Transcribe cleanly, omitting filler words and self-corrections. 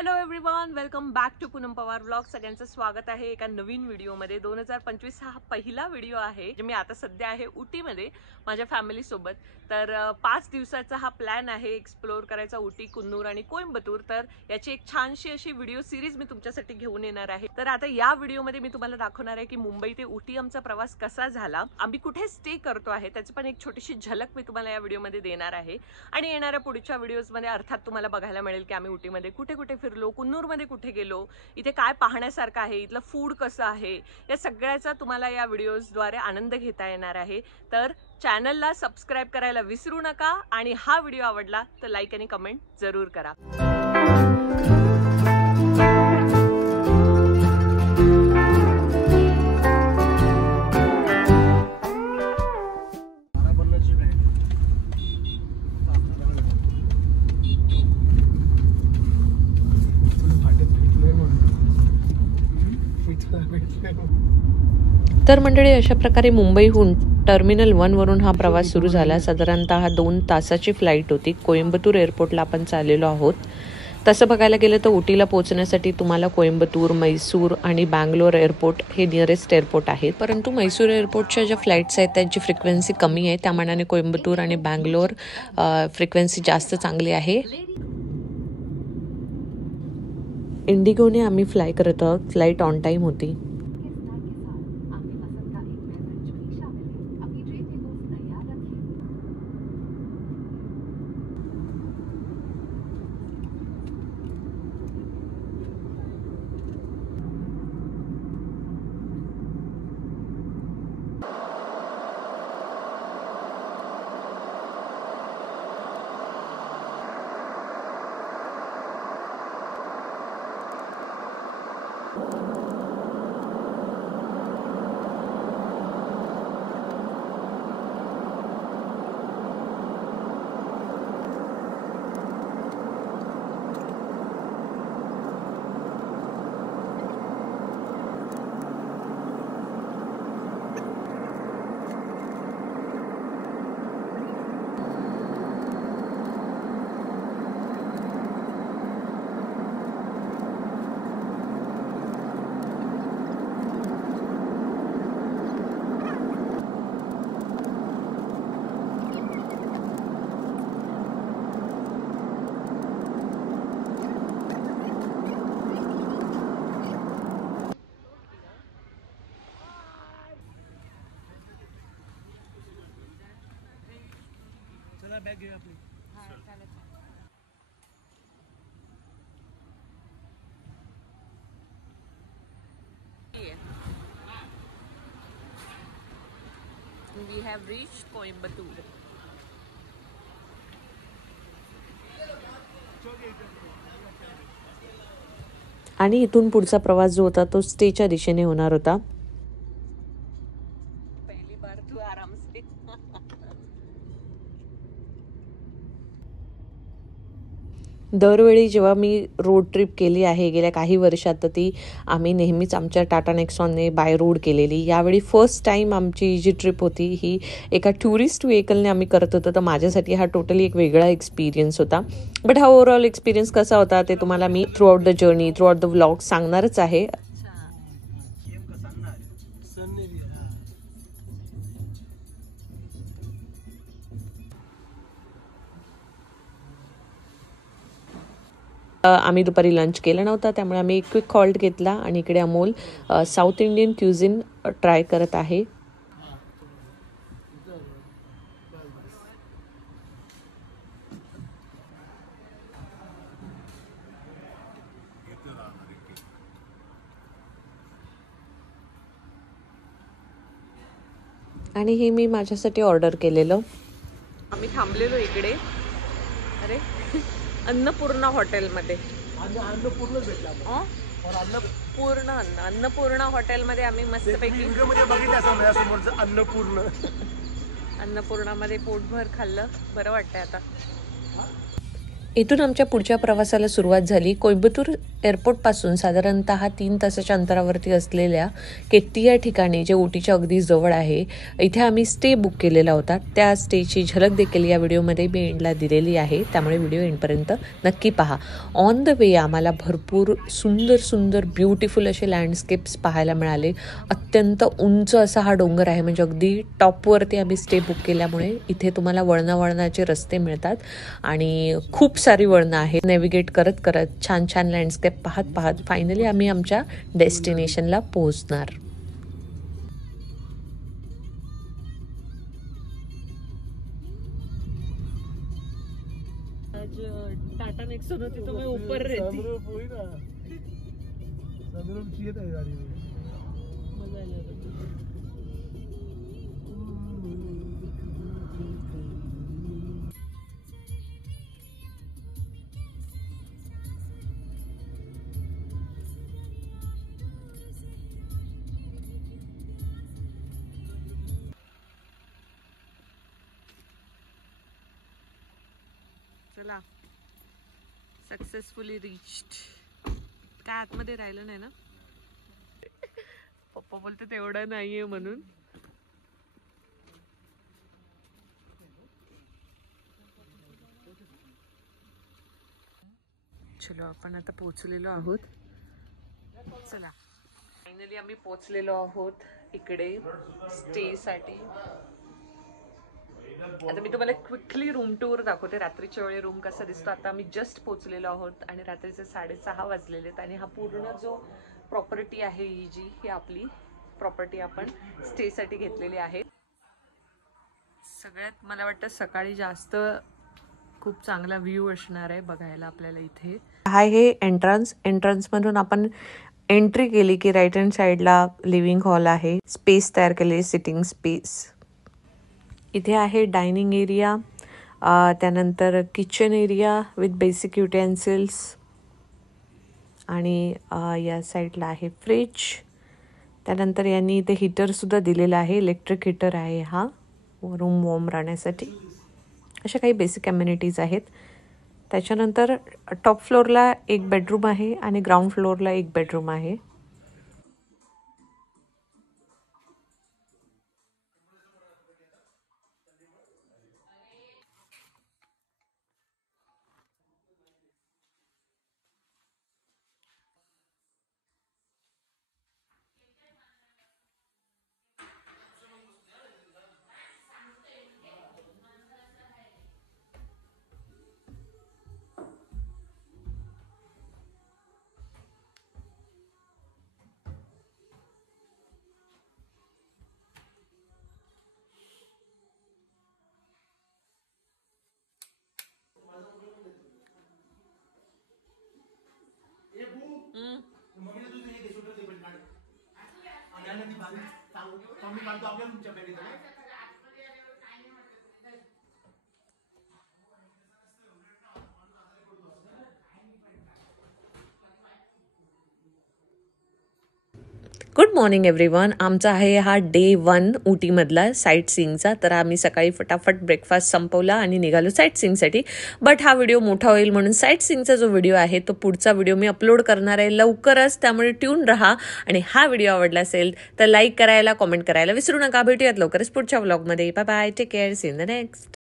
Hello everyone, welcome back to Poonam Pawar vlog. सगळ्यांचं स्वागत आहे एका नवीन व्हिडिओमध्ये. 2025 हा पहिला व्हिडिओ आहे. मी आता सध्या आहे उटीमध्ये माझ्या फॅमिली सोबत. तर 5 दिवसाचा हा प्लॅन आहे एक्सप्लोर करायचा, उटी, कुन्नूर आणि कोइंबतूर. तर याची एक छानशी अशी व्हिडिओ सिरीज मी तुमच्यासाठी घेऊन येणार आहे. तर आता या व्हिडिओमध्ये मी तुम्हाला दाखवणार आहे की मुंबई ते उटी आमचा प्रवास कसा झाला, आम्ही कुठे स्टे करतो आहे त्याची पण एक छोटीशी झलक मी तुम्हाला या व्हिडिओमध्ये देणार आहे. आणि येणाऱ्या पुढच्या व्हिडिओजमध्ये अर्थात तुम्हाला बघायला मिळेल की आम्ही उटीमध्ये कुठे कुठे फिरलो, कुन्नूरमध्ये कुठे गेलो, इथे काय पाहण्यासारखं आहे, इथलं फूड कसं आहे, या सगळ्याचा तुम्हाला या व्हिडिओजद्वारे आनंद घेता येणार आहे. तर चॅनलला सबस्क्राईब करायला विसरू नका आणि हा व्हिडिओ आवडला तर लाईक आणि कमेंट जरूर करा. तर मंडळी, अशा प्रकारे मुंबईहून टर्मिनल 1 वरून हा प्रवास सुरू झाला. साधारणतः 2 तासाची फ्लाईट होती. कोइंबतूर एअरपोर्टला आपण चाललेलो आहोत. तसं बघायला गेलं तर उटीला पोहोचण्यासाठी तुम्हाला कोइंबतूर, मैसूर आणि बँगलोर एअरपोर्ट हे नियरेस्ट एअरपोर्ट आहेत. परंतु मैसूर एअरपोर्टच्या ज्या फ्लाईट्स आहेत त्यांची फ्रिक्वेन्सी कमी आहे, त्या मानाने कोइंबतूर आणि बँगलोर फ्रिक्वेन्सी जास्त चांगली आहे. इंडिगोने आम्ही फ्लाय करत आहोत. फ्लाईट ऑन टाईम होती. बैग घेऊया आपली. We have reached Coimbatore. आणि इथून पुढचा प्रवास जो होता तो स्टेच्या दिशेने होणार होता. पहली बार तू आराम से. दरवेळी जेव्हा मी रोड ट्रिप केली आहे गेल्या काही वर्षात, तर ती आम्ही नेहमीच आमच्या टाटा नेक्सॉनने बाय रोड केलेली. यावेळी फर्स्ट टाईम आमची जी ट्रिप होती ही एका टुरिस्ट व्हेकलने आम्ही करत होतो. तर माझ्यासाठी हा टोटली एक वेगळा एक्सपिरियन्स होता. बट हा ओव्हरऑल एक्सपिरियन्स कसा होता ते तुम्हाला मी throughout the journey, throughout the vlog सांगणारच आहे. आम्ही दुपारी लंच केला नव्हता, त्यामुळे आम्ही एक क्विक हॉल्ट घेतला आणि इकडे Amol south Indian cuisine try करत आहे. आणि हे मी माझ्यासाठी ऑर्डर केलेलं. आम्ही थांबलेलो इकडे, अरे अन्नपूर्णा हॉटेलमध्ये. अन्नपूर्णा हॉटेलमध्ये आम्ही मस्तपैकी अन्नपूर्णामध्ये पोटभर खाल्लं. बरं वाटतंय आता. इथून आमच्या पुढच्या प्रवासाला सुरुवात झाली. कोइंबतूर एअरपोर्टपासून साधारणतः 3 तासाच्या अंतरावरती असलेल्या केट्टी या ठिकाणी, जे उटीच्या अगदी जवळ आहे, इथे आम्ही स्टे बुक केलेला होता. त्या स्टेची झलक देखील या व्हिडिओमध्ये मी एंडला दिलेली आहे, त्यामुळे व्हिडिओ एंडपर्यंत नक्की पहा. ऑन द वे आम्हाला भरपूर सुंदर सुंदर ब्युटिफुल असे लँडस्केप्स पाहायला मिळाले. अत्यंत उंच असा हा डोंगर आहे, म्हणजे अगदी टॉपवरती आम्ही स्टे बुक केल्यामुळे इथे तुम्हाला वळणावळणाचे रस्ते मिळतात आणि खूप सारी वळणं आहेत. नेव्हिगेट करत करत छान छान लँडस्केप पाहत पाहत फायनली आम्ही आमच्या डेस्टिनेशनला पोहोचणार. टाटा नेक्सॉन होती तो मैं ऊपर रहती. मजा आला. चला, सक्सेसफुली रीच्ड. काय आतमध्ये राहिलं नाही ना? पप्पा बोलते तेवढं नाहीये म्हणून. चलो, आपण आता पोहोचलेलो आहोत. चला, फायनली आम्ही पोहोचलेलो आहोत इकडे स्टे साठी. आता मी तुम्हाला क्विकली रूम टूर दाखवते. रात्रीच्या वेळी रूम कसा दिसतो. आता आम्ही जस्ट पोहोचलेलो आहोत आणि रात्रीचे 6:30 वाजलेले आहेत आणि हा पूर्ण जो प्रॉपर्टी आहे ही जी, ही आपली प्रॉपर्टी आपण स्टे साठी घेतलेली आहे. सगळ्यात मला वाटतं सकाळी जास्त खूप चांगला व्ह्यू असणार आहे बघायला आपल्याला इथे. हा हे एंट्रन्स मधून आपण एंट्री केली की राईट हँड साईडला लिव्हिंग हॉल आहे. स्पेस तयार केलेली, सिटिंग स्पेस. इथे आहे डायनिंग एरिया, त्यानंतर kitchen area with basic utensils आणि या साईडला आहे फ्रिज. त्यानंतर यांनी इथे हीटरसुद्धा दिलेला आहे, इलेक्ट्रिक हीटर आहे हा, रूम वॉर्म राहण्यासाठी. अशा काही बेसिक अम्युनिटीज आहेत. त्याच्यानंतर टॉप फ्लोअरला एक बेडरूम आहे आणि ग्राउंड फ्लोअरला एक बेडरूम आहे. Good morning everyone. आमचा आहे हा डे 1 उटीमधला साईट सीइंगचा. तर आम्ही सकाळी फटाफट ब्रेकफास्ट संपवला आणि निघालो साईट सीइंगसाठी. बट हा व्हिडिओ मोठा होईल म्हणून साईट सीइंगचा जो व्हिडिओ आहे तो पुढचा व्हिडिओ मी अपलोड करणार आहे लवकरच, त्यामुळे ट्यून राहा. आणि हा व्हिडिओ आवडला असेल तर लाईक करायला, कॉमेंट करायला विसरू नका. भेटूयात लवकरच पुढच्या व्लॉगमध्ये. Bye bye, take care, see in the next.